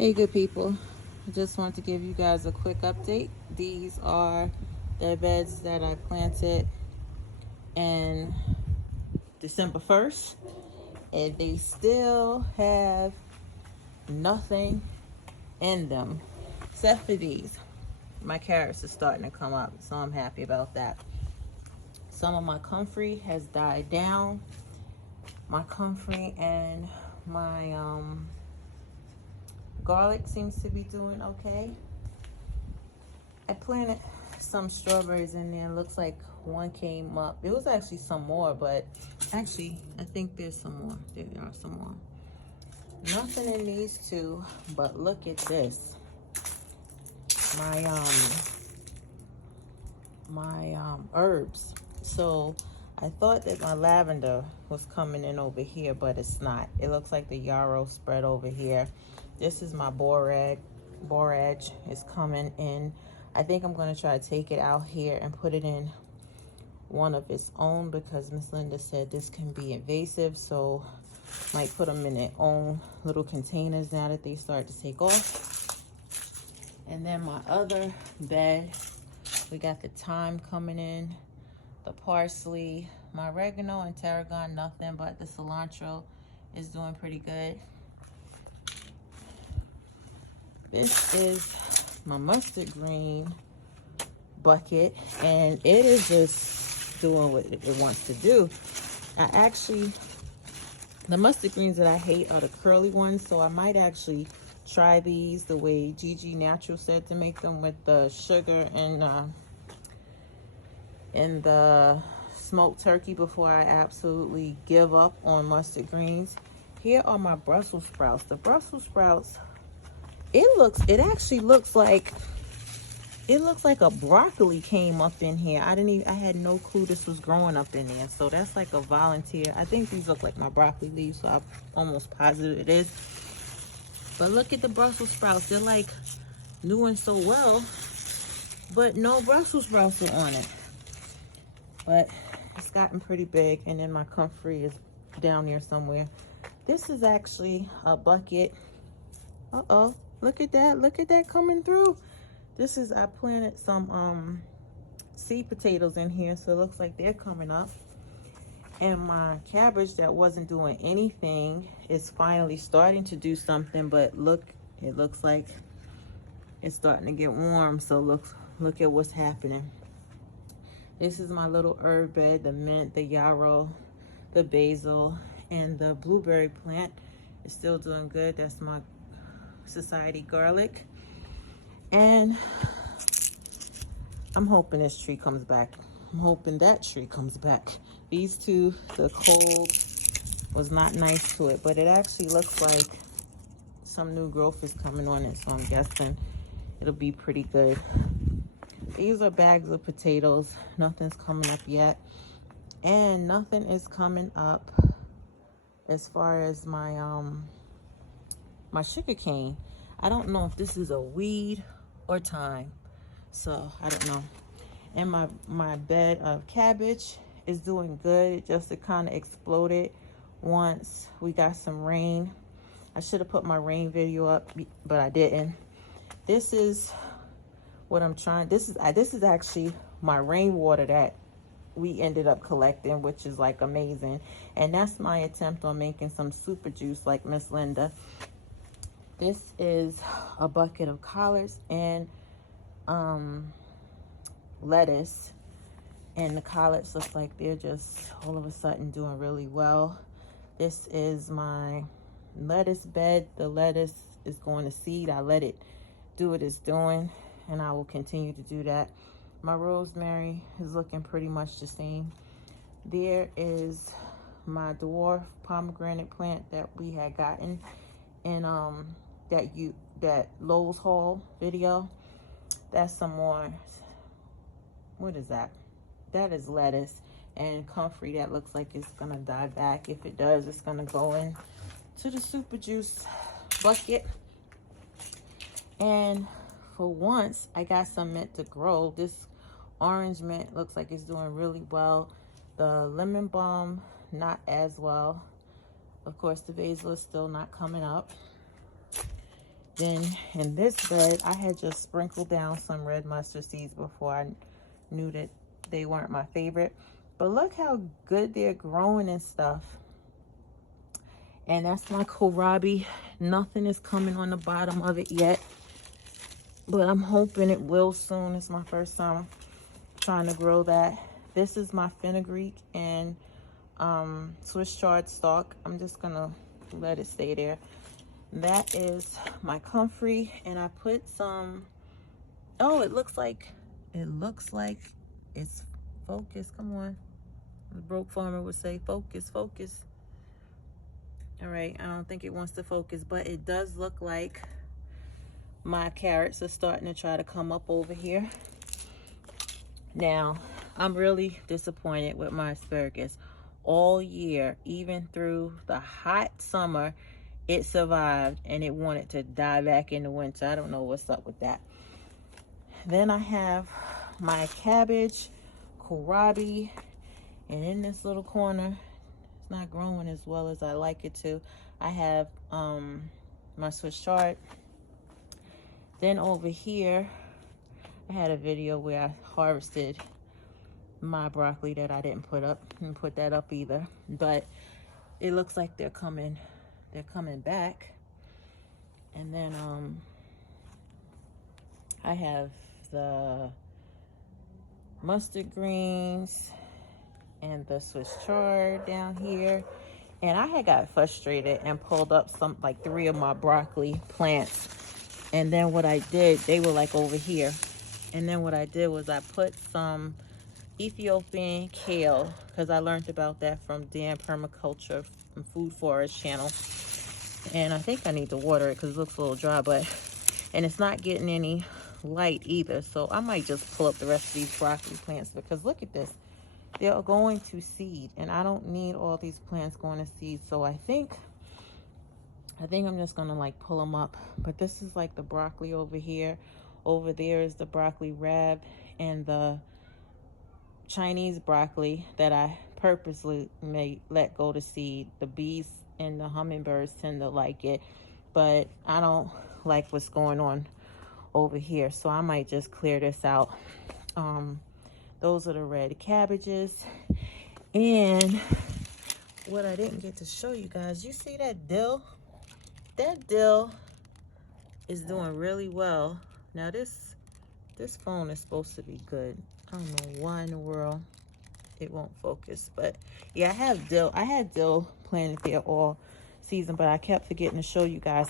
Hey, good people. I just want to give you guys a quick update. These are the beds that I planted in December 1st, and they still have nothing in them except for these. My carrots are starting to come up, so I'm happy about that. Some of my comfrey has died down. My comfrey and my garlic seems to be doing okay. I planted some strawberries in there. Looks like one came up. There was actually some more, but actually I think there's some more. There are some more. Nothing in these two, but look at this. My herbs. So I thought that my lavender was coming in over here, but it's not. It looks like the yarrow spread over here. This is my borage is coming in. I think I'm going to try to take it out here and put it in one of its own, because Miss Linda said this can be invasive, so might put them in their own little containers now that they start to take off. And then my other bed, we got the thyme coming in, the parsley, my oregano and tarragon, nothing, but the cilantro is doing pretty good. This is my mustard green bucket, and it is just doing what it wants to do. The mustard greens that I hate are the curly ones, so I might actually try these the way Gigi Natural said to make them, with the sugar and the smoked turkey, before I absolutely give up on mustard greens. Here are my Brussels sprouts. The Brussels sprouts, it actually looks like a broccoli came up in here. I had no clue this was growing up in there. So that's like a volunteer. I think these look like my broccoli leaves, so I'm almost positive it is. But look at the Brussels sprouts. They're like doing so well, but no Brussels sprouts are on it. But it's gotten pretty big. And then my comfrey is down there somewhere. This is actually a bucket. Uh-oh, look at that coming through. This is, I planted some seed potatoes in here, so it looks like they're coming up. And my cabbage that wasn't doing anything is finally starting to do something, but look, it looks like it's starting to get warm, so look at what's happening. This is my little herb bed, the mint, the yarrow, the basil, and the blueberry plant is still doing good. That's my society garlic. And I'm hoping this tree comes back. I'm hoping that tree comes back. These two, the cold was not nice to it, but it actually looks like some new growth is coming on it, so I'm guessing it'll be pretty good. These are bags of potatoes. Nothing's coming up yet. And nothing is coming up as far as my my sugar cane. I don't know if this is a weed or thyme, so I don't know. And my bed of cabbage is doing good. It kind of exploded once we got some rain. I should have put my rain video up, but I didn't. This is what I'm trying. This is actually my rainwater that we ended up collecting, which is like amazing. And that's my attempt on making some super juice like Miss Linda. This is a bucket of collards and lettuce, and the collards look like they're just all of a sudden doing really well. This is my lettuce bed. The lettuce is going to seed. I let it do what it's doing, and I will continue to do that. My rosemary is looking pretty much the same. There is my dwarf pomegranate plant that we had gotten in that Lowe's haul video. That's some more. What is that? That is lettuce and comfrey that looks like it's gonna die back. If it does, it's gonna go in to the super juice bucket. And for once, I got some mint to grow. This orange mint looks like it's doing really well. The lemon balm, not as well. Of course, the basil is still not coming up. Then in this bed, I had just sprinkled down some red mustard seeds before I knew that they weren't my favorite. But look how good they're growing and stuff. And that's my kohlrabi. Nothing is coming on the bottom of it yet, but I'm hoping it will soon. It's my first time trying to grow that. This is my fenugreek and Swiss chard stalk. I'm just gonna let it stay there. That is my comfrey, and I put some, oh, it looks like it's focused. Come on, the broke farmer would say focus, focus. All right, I don't think it wants to focus, but it does look like my carrots are starting to try to come up over here. Now, I'm really disappointed with my asparagus. All year, even through the hot summer, it survived, and it wanted to die back in the winter. I don't know what's up with that. Then I have my cabbage, kohlrabi, and in this little corner, it's not growing as well as I like it to, I have my Swiss chard. Then over here, I had a video where I harvested my broccoli that I didn't put up. Didn't put that up either, but it looks like they're coming back. And then I have the mustard greens and the Swiss chard down here. And I had got frustrated and pulled up like 3 of my broccoli plants. And then what I did, they were like over here. And then what I did was I put some Ethiopian kale, because I learned about that from Dan Permaculture and Food Forest channel. And I think I need to water it because it looks a little dry, and it's not getting any light either. So I might just pull up the rest of these broccoli plants, because look at this. They're going to seed, and I don't need all these plants going to seed. So I think I'm just gonna like pull them up. But this is like the broccoli over here. Over there is the broccoli rab and the Chinese broccoli that I purposely let go to seed. The bees and the hummingbirds tend to like it, but I don't like what's going on over here. So I might just clear this out. Those are the red cabbages. And what I didn't get to show you guys, you see that dill? That dill is doing really well. Now this phone is supposed to be good. I don't know why in the world it won't focus, but yeah, I have dill. I had dill planted there all season, but I kept forgetting to show you guys.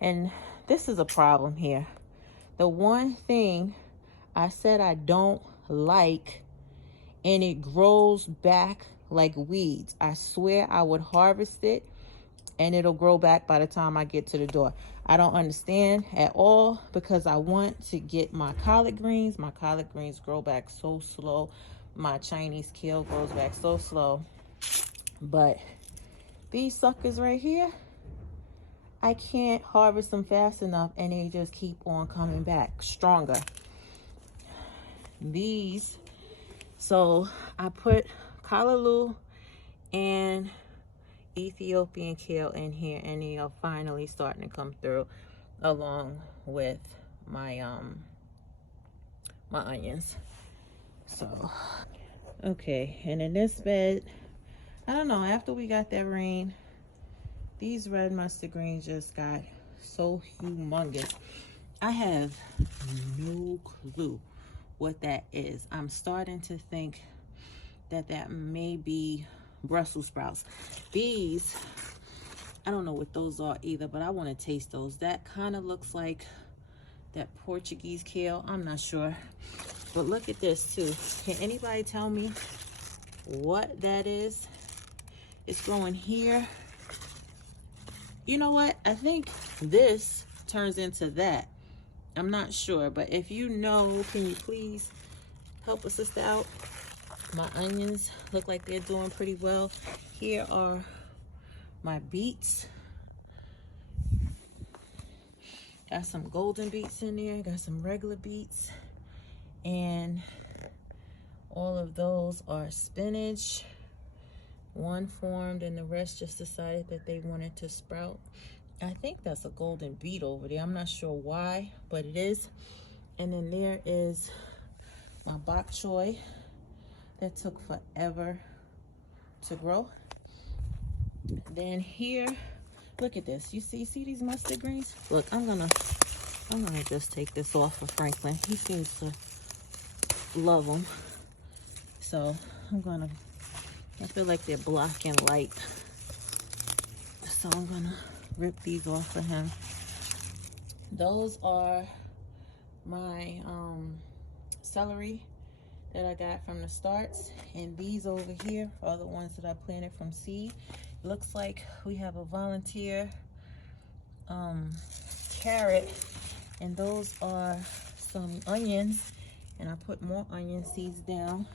And this is a problem here. The one thing I said I don't like, and it grows back like weeds. I swear I would harvest it and it'll grow back by the time I get to the door. I don't understand at all, because I want to get my collard greens. My collard greens grow back so slow. My Chinese kale grows back so slow. But these suckers right here, I can't harvest them fast enough, and they just keep on coming back stronger. These, so I put callaloo and Ethiopian kale in here, and they are finally starting to come through, along with my my onions. So okay, and in this bed, I don't know, after we got that rain, these red mustard greens just got so humongous. I have no clue what that is. I'm starting to think that may be Brussels sprouts. These, I don't know what those are either, but I want to taste those. That kind of looks like that Portuguese kale. I'm not sure. But look at this too. Can anybody tell me what that is? It's growing here. You know what? I think this turns into that. I'm not sure, but if you know, can you please help a sister out? My onions look like they're doing pretty well. Here are my beets. Got some golden beets in there, got some regular beets, and all of those are spinach. One formed and the rest just decided that they wanted to sprout. I think that's a golden beet over there. I'm not sure why, but it is. And then there is my bok choy that took forever to grow. Then here, look at this. You see these mustard greens? Look, I'm gonna just take this off of Franklin. He seems to love them. So I feel like they're blocking light. So I'm gonna rip these off of him. Those are my celery that I got from the starts, and these over here are the ones that I planted from seed. Looks like we have a volunteer carrot, and those are some onions, and I put more onion seeds down.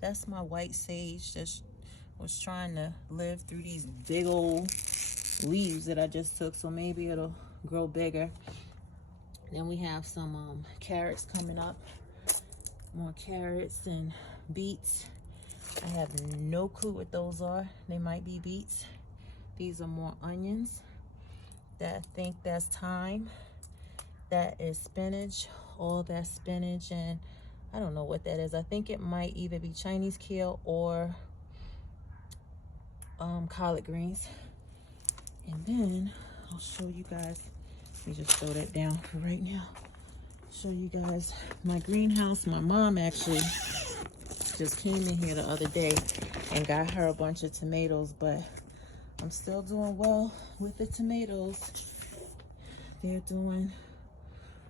That's my white sage that was trying to live through these big old leaves that I just took, so maybe it'll grow bigger. Then we have some carrots coming up, more carrots and beets. I have no clue what those are. They might be beets. These are more onions. I think that's thyme. That is spinach, all that spinach, and I don't know what that is. I think it might either be Chinese kale or collard greens. And then I'll show you guys, let me just throw that down for right now. Show you guys my greenhouse. My mom actually just came in here the other day and got her a bunch of tomatoes, but I'm still doing well with the tomatoes. They're doing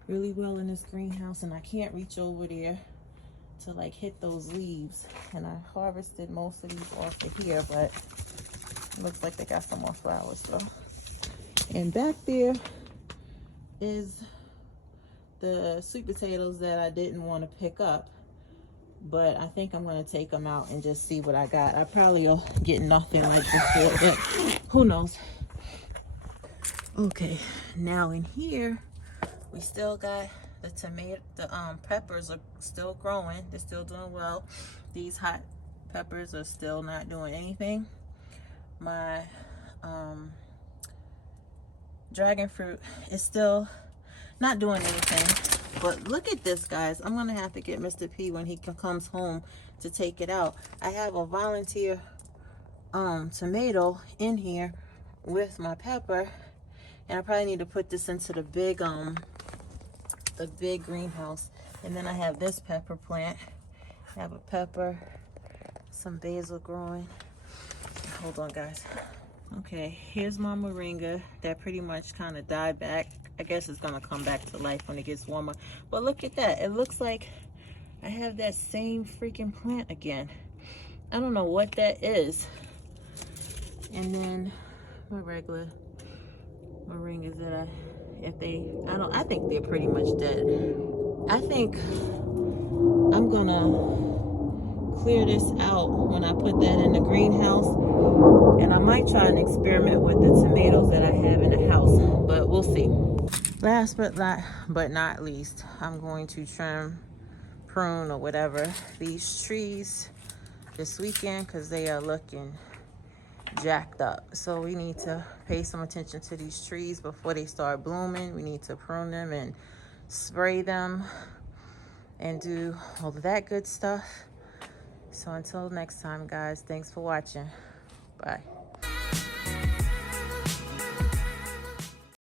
really well in this greenhouse, and I can't reach over there to like hit those leaves. And I harvested most of these off of here, but it looks like they got some more flowers though. And back there is the sweet potatoes that I didn't want to pick up, but I think I'm going to take them out and just see what I got. I probably will get nothing like before, but who knows. Okay, now in here we still got the tomato, the peppers are still growing. They're still doing well. These hot peppers are still not doing anything. My dragon fruit is still not doing anything. But look at this, guys. I'm gonna have to get Mr. P when he comes home to take it out. I have a volunteer tomato in here with my pepper, and I probably need to put this into the big greenhouse. And then I have this pepper plant. I have a pepper, some basil growing. Hold on, guys. Okay, here's my moringa that pretty much kind of died back. I guess it's gonna come back to life when it gets warmer. But look at that. It looks like I have that same freaking plant again. I don't know what that is. And then my regular moringas that I think they're pretty much dead. I think I'm gonna clear this out when I put that in the greenhouse, and I might try and experiment with the tomatoes that I have in the house, but we'll see. Last but not least, I'm going to prune or whatever these trees this weekend because they are looking jacked up. So we need to pay some attention to these trees before they start blooming. We need to prune them and spray them and do all of that good stuff. So until next time, guys, thanks for watching. Bye.